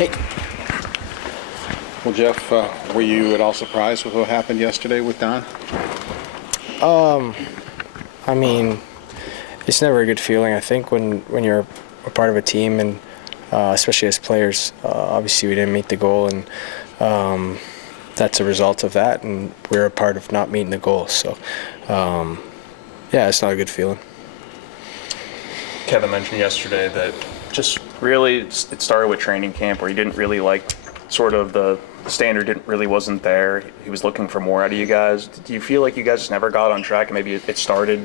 Hey. Well, Jeff, were you at all surprised with what happened yesterday with Don? I mean, it's never a good feeling, I think, when you're a part of a team, and especially as players. Obviously, we didn't meet the goal, and that's a result of that, and we're a part of not meeting the goal. So, yeah, it's not a good feeling. Kevin mentioned yesterday that just really it started with training camp, where he didn't really like sort of the standard wasn't there. He was looking for more out of you guys. Do you feel like you guys just never got on track, and maybe it started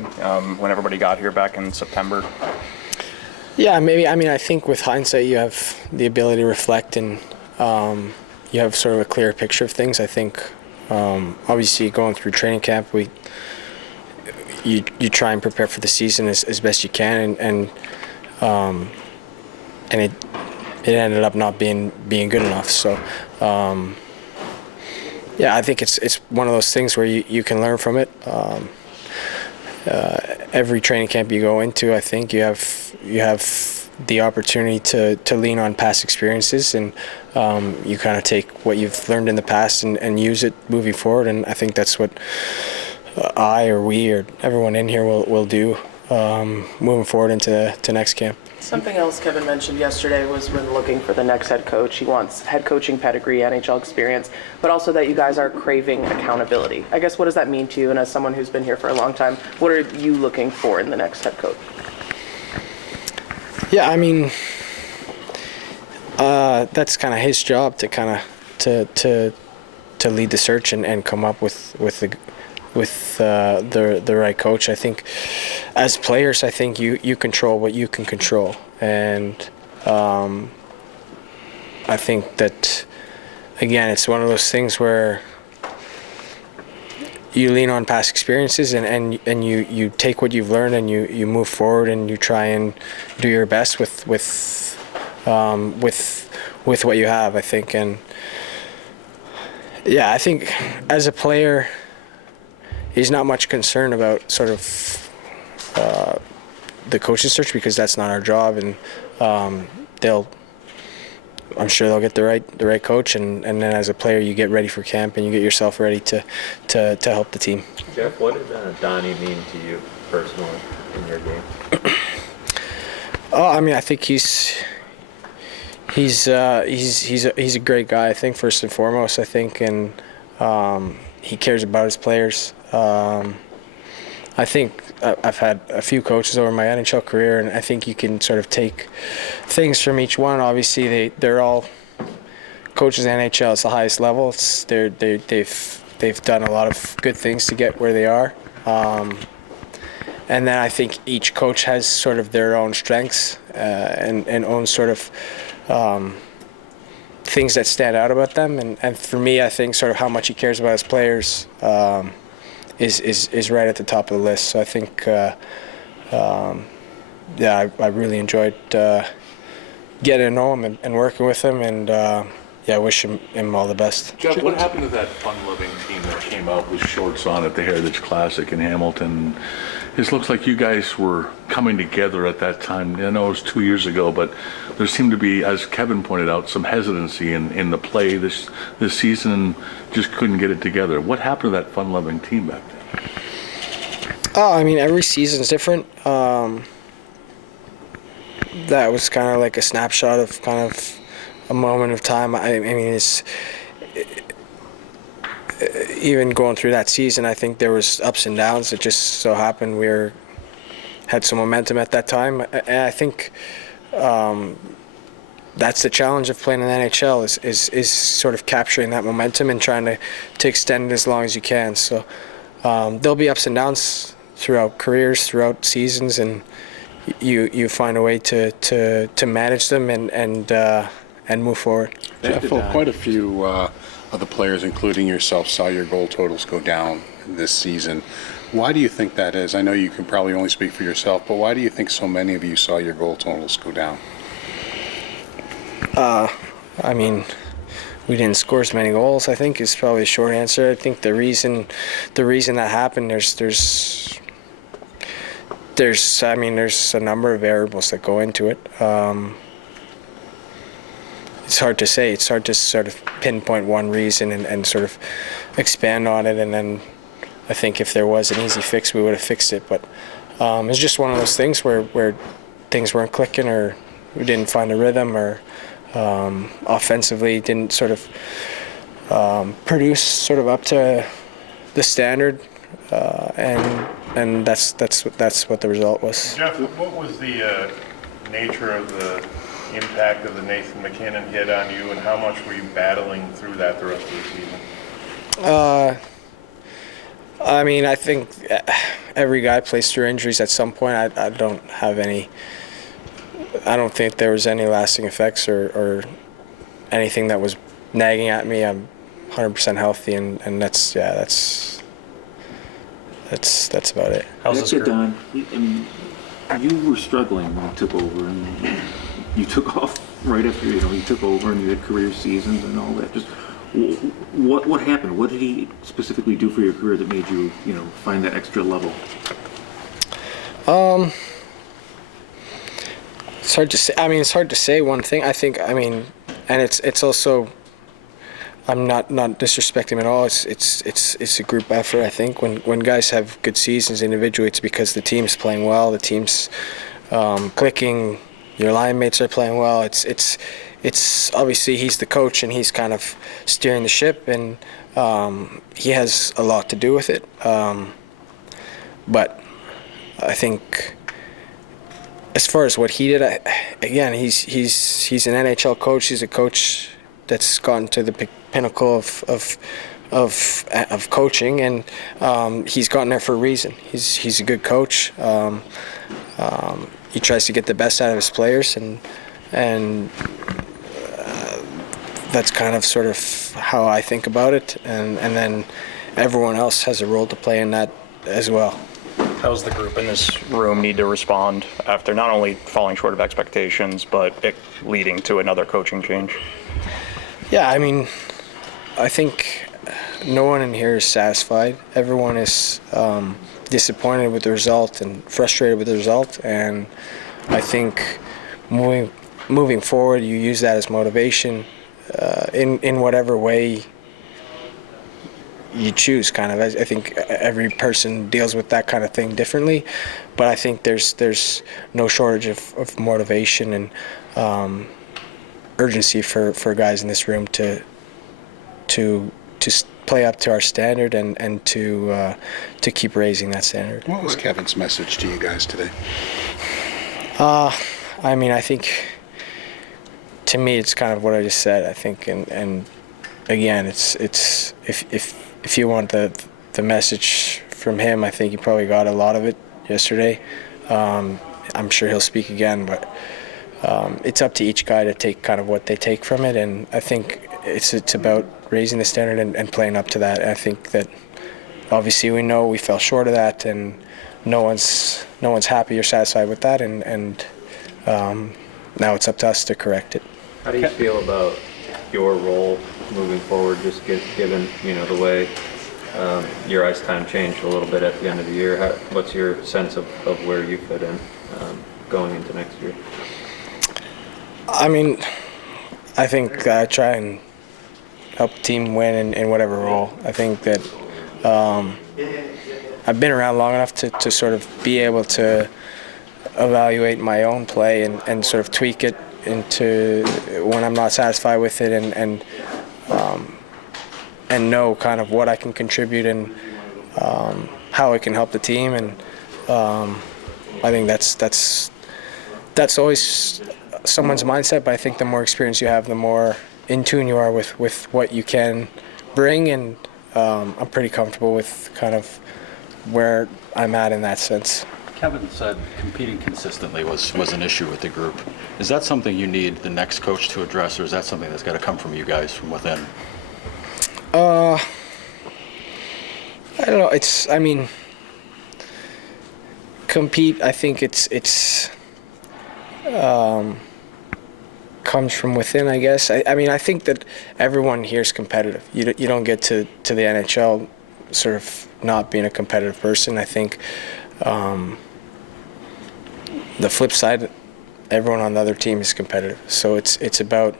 when everybody got here back in September? Yeah, maybe. I mean, I think with hindsight, you have the ability to reflect, and you have sort of a clearer picture of things. I think, obviously, going through training camp, you try and prepare for the season as best you can, and it ended up not being good enough. So, yeah, I think it's one of those things where you can learn from it. Every training camp you go into, I think you have the opportunity to lean on past experiences, and you kind of take what you've learned in the past and use it moving forward. And I think that's what I or we or everyone in here will do moving forward into next camp. Something else Kevin mentioned yesterday was when looking for the next head coach, he wants head coaching pedigree, NHL experience, but also that you guys are craving accountability. I guess, what does that mean to you? And as someone who's been here for a long time, what are you looking for in the next head coach? Yeah, I mean, that's kind of his job to kind of to lead the search and come up with the right coach. I think as players, I think you control what you can control, and I think that, again, it's one of those things where you lean on past experiences and you take what you've learned and you move forward and you try and do your best with what you have, I think. And yeah, I think as a player, he's not much concerned about sort of the coaching search, because that's not our job, and I'm sure they'll get the right coach, and then as a player you get ready for camp and you get yourself ready to help the team. Jeff, what did Donnie mean to you personally in your game? Oh, I mean, I think he's a great guy, I think, first and foremost, I think, and he cares about his players. I think I've had a few coaches over my NHL career, and I think you can sort of take things from each one. Obviously, they're all coaches in NHL. It's the highest level. They've done a lot of good things to get where they are, and then I think each coach has sort of their own strengths and own sort of things that stand out about them. And for me, I think sort of how much he cares about his players is right at the top of the list. So I think, yeah, I really enjoyed getting to know him and working with him, and yeah, I wish him all the best. Jeff, what happened to that fun-loving team that came out with shorts on at the Heritage Classic in Hamilton? It looks like you guys were coming together at that time. I know it was 2 years ago, but there seemed to be, as Kevin pointed out, some hesitancy in the play this season, and just couldn't get it together. What happened to that fun-loving team back then? Oh, I mean, every season's different. That was kind of like a snapshot of kind of a moment of time. I mean, it's even going through that season, I think there was ups and downs. It just so happened we had some momentum at that time, and I think that's the challenge of playing in the NHL is sort of capturing that momentum and trying to extend it as long as you can. So there'll be ups and downs throughout careers, throughout seasons, and you find a way to manage them and move forward. Jeff, quite a few of the players, including yourself, saw your goal totals go down this season. Why do you think that is? I know you can probably only speak for yourself, but why do you think so many of you saw your goal totals go down? I mean, we didn't score as many goals, I think, is probably a short answer. I think the reason that happened, there's a number of variables that go into it. it's hard to say. It's hard to sort of pinpoint one reason and sort of expand on it. And then I think if there was an easy fix, we would have fixed it. But it's just one of those things where things weren't clicking, or we didn't find a rhythm, or offensively didn't sort of produce sort of up to the standard, and that's what the result was. Jeff, what was the nature of the impact of the Nathan McKinnon hit on you, and how much were you battling through that the rest of the season? I mean, I think every guy plays through injuries at some point. I don't have any. I don't think there was any lasting effects or anything that was nagging at me. I'm 100% healthy, and that's about it. How's this group? Don, I mean, you were struggling when you took over, and you took off right after you took over, and you had career seasons and all that. Just what happened? What did he specifically do for your career that made you find that extra level? It's hard to say. I mean, it's hard to say one thing. I think. I mean, and it's also. I'm not disrespecting him at all. It's a group effort. I think when guys have good seasons individually, it's because the team's playing well, the team's clicking, your line mates are playing well. It's obviously he's the coach and he's kind of steering the ship, and he has a lot to do with it. But I think as far as what he did, again, he's an NHL coach. He's a coach that's gotten to the pinnacle of coaching, and he's gotten there for a reason. He's a good coach. He tries to get the best out of his players, and that's kind of sort of how I think about it. And then everyone else has a role to play in that as well. How does the group in this room need to respond after not only falling short of expectations, but it leading to another coaching change? Yeah, I mean, I think no one in here is satisfied. Everyone is disappointed with the result and frustrated with the result. And I think moving forward, you use that as motivation in whatever way you choose. Kind of, I think every person deals with that kind of thing differently. But I think there's no shortage of motivation and urgency for guys in this room to play up to our standard and to keep raising that standard. What was Kevin's message to you guys today? I mean, I think to me it's kind of what I just said. I think, and again, it's if you want the message from him, I think he probably got a lot of it yesterday. I'm sure he'll speak again, but it's up to each guy to take kind of what they take from it, and I think it's about raising the standard and playing up to that. And I think that obviously we know we fell short of that, and no one's happy or satisfied with that, and now it's up to us to correct it. How do you feel about your role moving forward, just given the way your ice time changed a little bit at the end of the year? What's your sense of where you fit in going into next year? I mean, I think I try and help the team win in whatever role. I think that I've been around long enough to sort of be able to evaluate my own play and sort of tweak it into when I'm not satisfied with it, and know kind of what I can contribute and how I can help the team. And I think that's always someone's mindset, but I think the more experience you have, the more in tune you are with what you can bring, and I'm pretty comfortable with kind of where I'm at in that sense. Kevin said competing consistently was an issue with the group. Is that something you need the next coach to address, or is that something that's got to come from you guys from within? I don't know. I mean, compete. I think it's comes from within, I guess. I mean, I think that everyone here is competitive. You don't get to the NHL sort of not being a competitive person. I think the flip side, everyone on the other team is competitive. So it's about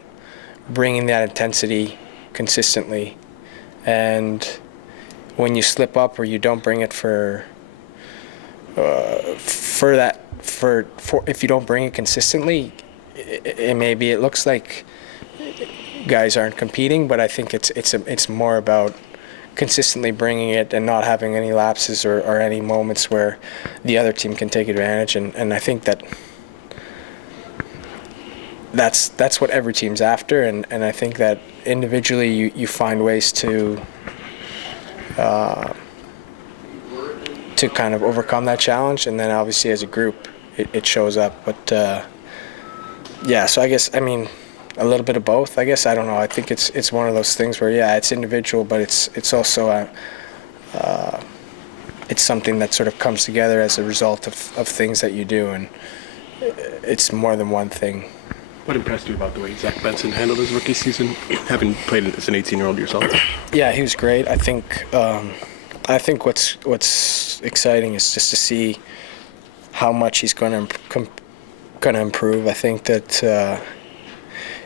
bringing that intensity consistently. And when you slip up or you don't bring it if you don't bring it consistently, it looks like guys aren't competing, but I think it's more about consistently bringing it and not having any lapses or any moments where the other team can take advantage. And I think that's what every team's after. And I think that individually you find ways to kind of overcome that challenge, and then obviously as a group it shows up. But yeah, so I guess, I mean, a little bit of both, I guess. I don't know. I think it's one of those things where, yeah, it's individual, but it's also it's something that sort of comes together as a result of things that you do, and it's more than one thing. What impressed you about the way Zach Benson handled his rookie season, having played as an 18-year-old yourself? Yeah, he was great. I think what's exciting is just to see how much he's going to improve. I think that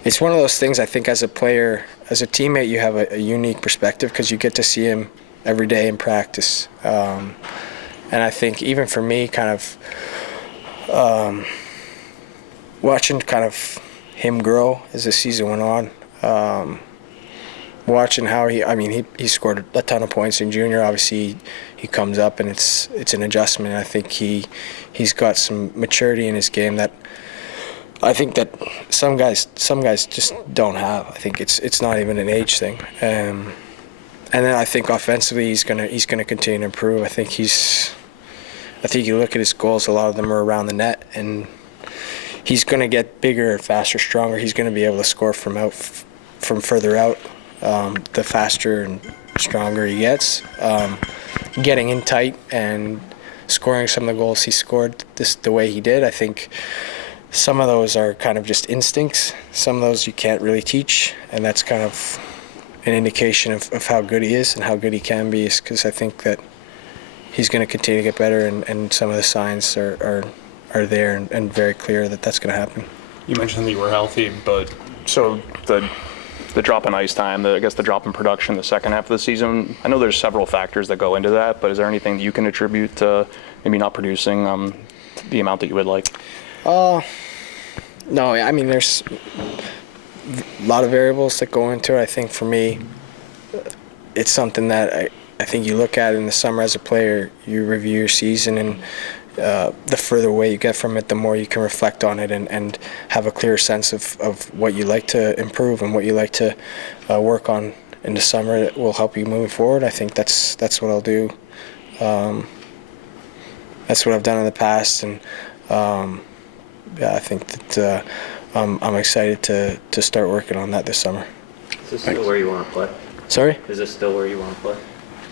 it's one of those things. I think as a player, as a teammate, you have a unique perspective because you get to see him every day in practice. And I think even for me, kind of watching kind of him grow as the season went on, watching how he scored a ton of points in junior. Obviously, he comes up and it's an adjustment. I think he's got some maturity in his game that I think that some guys just don't have. I think it's not even an age thing. And then I think offensively he's gonna continue to improve. I think you look at his goals, a lot of them are around the net, and he's gonna get bigger, faster, stronger. He's gonna be able to score from further out. The faster and stronger he gets, getting in tight and scoring some of the goals he scored the way he did. I think some of those are kind of just instincts. Some of those you can't really teach, and that's kind of an indication of how good he is and how good he can be, because I think that he's going to continue to get better, and some of the signs are there and very clear that that's going to happen. You mentioned that you were healthy, but so the drop in ice time, I guess the drop in production the second half of the season, I know there's several factors that go into that, but is there anything that you can attribute to maybe not producing the amount that you would like? No, I mean, there's a lot of variables that go into it. I think for me, it's something that I think you look at in the summer as a player, you review your season, and the further away you get from it, the more you can reflect on it and have a clear sense of what you like to improve and what you like to work on in the summer that will help you moving forward. I think that's what I'll do. That's what I've done in the past, and yeah, I think that I'm excited to start working on that this summer. Is this still where you want to play? Sorry? Is this still where you want to play?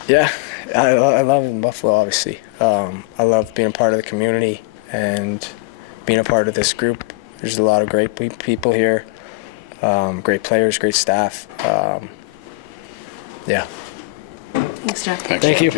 Yeah, I love it in Buffalo, obviously. I love being a part of the community and being a part of this group. There's a lot of great people here, great players, great staff. Yeah. Thanks, Jeff. Thank you.